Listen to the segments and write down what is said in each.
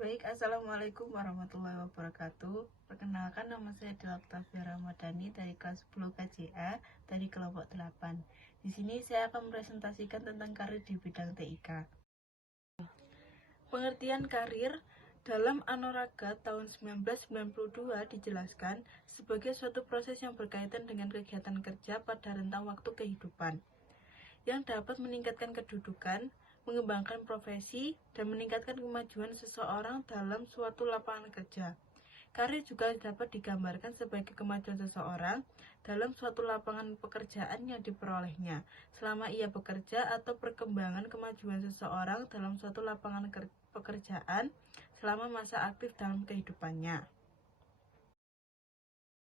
Baik, Assalamualaikum warahmatullahi wabarakatuh. Perkenalkan, nama saya Dela Octavia Ramadhani dari kelas 10 KJA dari kelompok 8. Di sini saya akan mempresentasikan tentang karir di bidang TIK. Pengertian karir dalam Anoraga tahun 1992 dijelaskan sebagai suatu proses yang berkaitan dengan kegiatan kerja pada rentang waktu kehidupan yang dapat meningkatkan kedudukan, mengembangkan profesi, dan meningkatkan kemajuan seseorang dalam suatu lapangan kerja. Karir juga dapat digambarkan sebagai kemajuan seseorang dalam suatu lapangan pekerjaan yang diperolehnya selama ia bekerja, atau perkembangan kemajuan seseorang dalam suatu lapangan pekerjaan selama masa aktif dalam kehidupannya.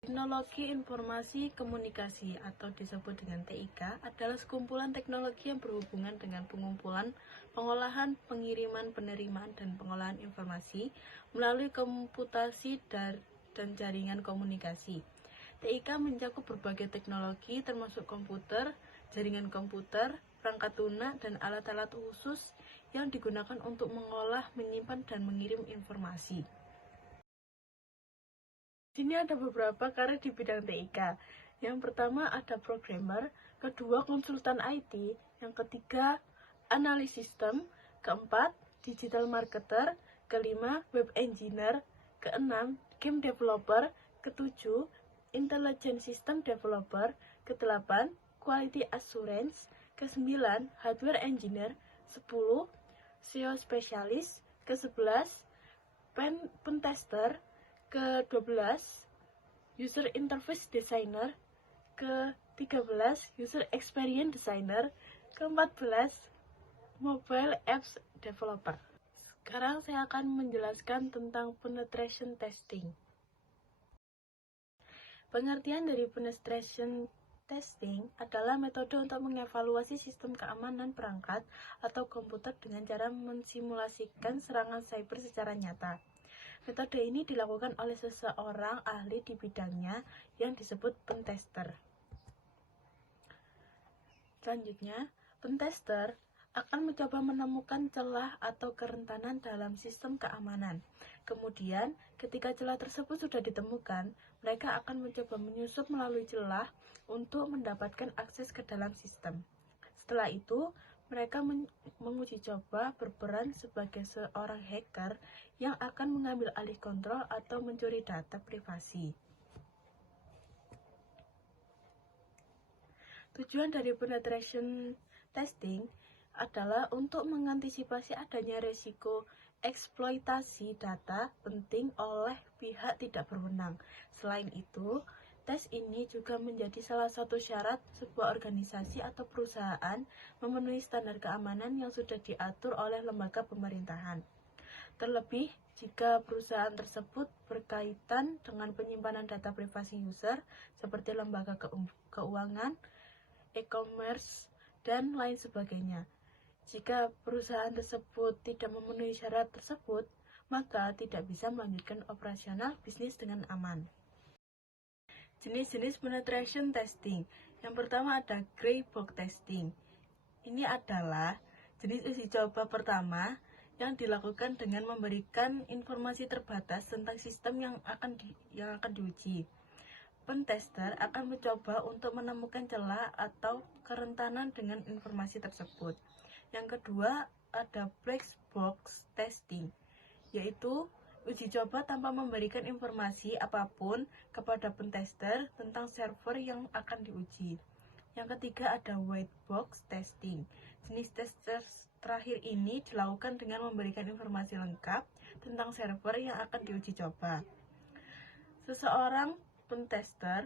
Teknologi Informasi Komunikasi atau disebut dengan TIK adalah sekumpulan teknologi yang berhubungan dengan pengumpulan, pengolahan, pengiriman, penerimaan, dan pengolahan informasi melalui komputasi dan jaringan komunikasi. TIK mencakup berbagai teknologi termasuk komputer, jaringan komputer, perangkat lunak, dan alat-alat khusus yang digunakan untuk mengolah, menyimpan, dan mengirim informasi. Di sini ada beberapa karir di bidang TIK. Yang pertama ada programmer, kedua konsultan IT, yang ketiga analis sistem, keempat digital marketer, kelima web engineer, keenam game developer, ketujuh intelligent system developer, kedelapan quality assurance, kesembilan hardware engineer, 10 SEO specialist, ke-11 pentester, ke-12 user interface designer, ke-13 user experience designer, ke-14 mobile apps developer. Sekarang saya akan menjelaskan tentang penetration testing. Pengertian dari penetration testing adalah metode untuk mengevaluasi sistem keamanan perangkat atau komputer dengan cara mensimulasikan serangan cyber secara nyata. Metode ini dilakukan oleh seseorang ahli di bidangnya yang disebut pentester. Selanjutnya, pentester akan mencoba menemukan celah atau kerentanan dalam sistem keamanan. Kemudian, ketika celah tersebut sudah ditemukan, mereka akan mencoba menyusup melalui celah untuk mendapatkan akses ke dalam sistem. Setelah itu, mereka menguji coba berperan sebagai seorang hacker yang akan mengambil alih kontrol atau mencuri data privasi. Tujuan dari penetration testing adalah untuk mengantisipasi adanya risiko eksploitasi data penting oleh pihak tidak berwenang. Selain itu, tes ini juga menjadi salah satu syarat sebuah organisasi atau perusahaan memenuhi standar keamanan yang sudah diatur oleh lembaga pemerintahan. Terlebih, jika perusahaan tersebut berkaitan dengan penyimpanan data privasi user seperti lembaga keuangan, e-commerce, dan lain sebagainya. Jika perusahaan tersebut tidak memenuhi syarat tersebut, maka tidak bisa melanjutkan operasional bisnis dengan aman. Jenis-jenis penetration testing. Yang pertama ada gray box testing. Ini adalah jenis uji coba pertama yang dilakukan dengan memberikan informasi terbatas tentang sistem yang akan diuji. Pentester akan mencoba untuk menemukan celah atau kerentanan dengan informasi tersebut. Yang kedua ada black box testing, yaitu uji coba tanpa memberikan informasi apapun kepada pentester tentang server yang akan diuji. Yang ketiga ada white box testing. Jenis tes terakhir ini dilakukan dengan memberikan informasi lengkap tentang server yang akan diuji coba. Seseorang pentester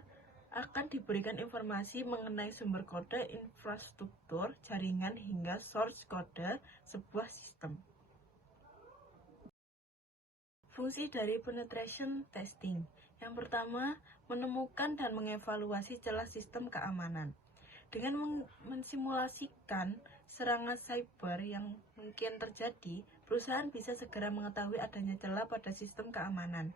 akan diberikan informasi mengenai sumber kode, infrastruktur, jaringan, hingga source kode sebuah sistem. Fungsi dari penetration testing. Yang pertama, menemukan dan mengevaluasi celah sistem keamanan. Dengan mensimulasikan serangan cyber yang mungkin terjadi, perusahaan bisa segera mengetahui adanya celah pada sistem keamanan.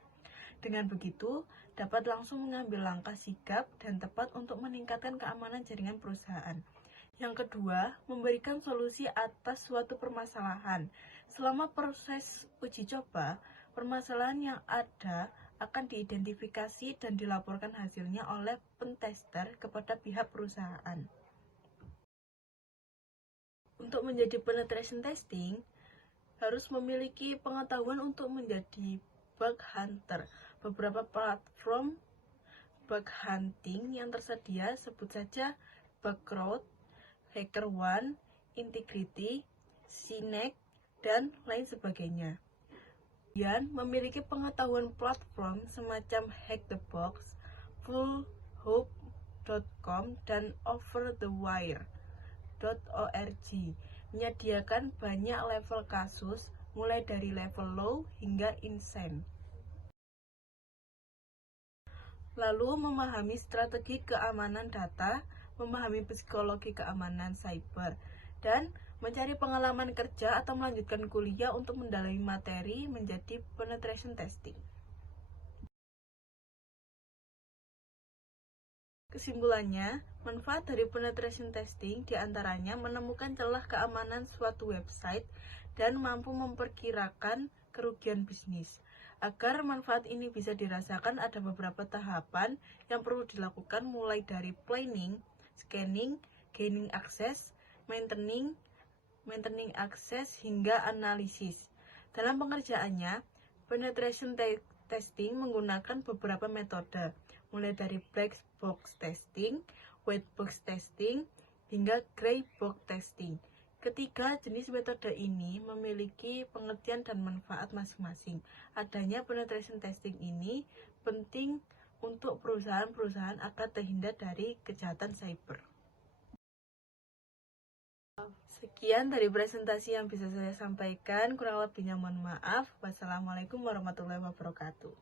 Dengan begitu, dapat langsung mengambil langkah sigap dan tepat untuk meningkatkan keamanan jaringan perusahaan. Yang kedua, memberikan solusi atas suatu permasalahan. Selama proses uji coba, permasalahan yang ada akan diidentifikasi dan dilaporkan hasilnya oleh pentester kepada pihak perusahaan. Untuk menjadi penetration testing, harus memiliki pengetahuan untuk menjadi bug hunter. Beberapa platform bug hunting yang tersedia sebut saja Bugcrowd, HackerOne, Integrity, Synek, dan lain sebagainya. Kemudian memiliki pengetahuan platform semacam HackTheBox, fullhope.com, dan overthewire.org menyediakan banyak level kasus mulai dari level low hingga insane. Lalu memahami strategi keamanan data, memahami psikologi keamanan cyber, dan mencari pengalaman kerja atau melanjutkan kuliah untuk mendalami materi menjadi penetration testing. Kesimpulannya, manfaat dari penetration testing diantaranya menemukan celah keamanan suatu website dan mampu memperkirakan kerugian bisnis. Agar manfaat ini bisa dirasakan, ada beberapa tahapan yang perlu dilakukan mulai dari planning, scanning, gaining access, maintaining access, hingga analisis. Dalam pengerjaannya, penetration testing menggunakan beberapa metode, mulai dari black box testing, white box testing, hingga gray box testing. Ketiga jenis metode ini memiliki pengertian dan manfaat masing-masing. Adanya penetration testing ini penting untuk perusahaan-perusahaan agar terhindar dari kejahatan cyber. Sekian dari presentasi yang bisa saya sampaikan, kurang lebihnya mohon maaf. Wassalamualaikum warahmatullahi wabarakatuh.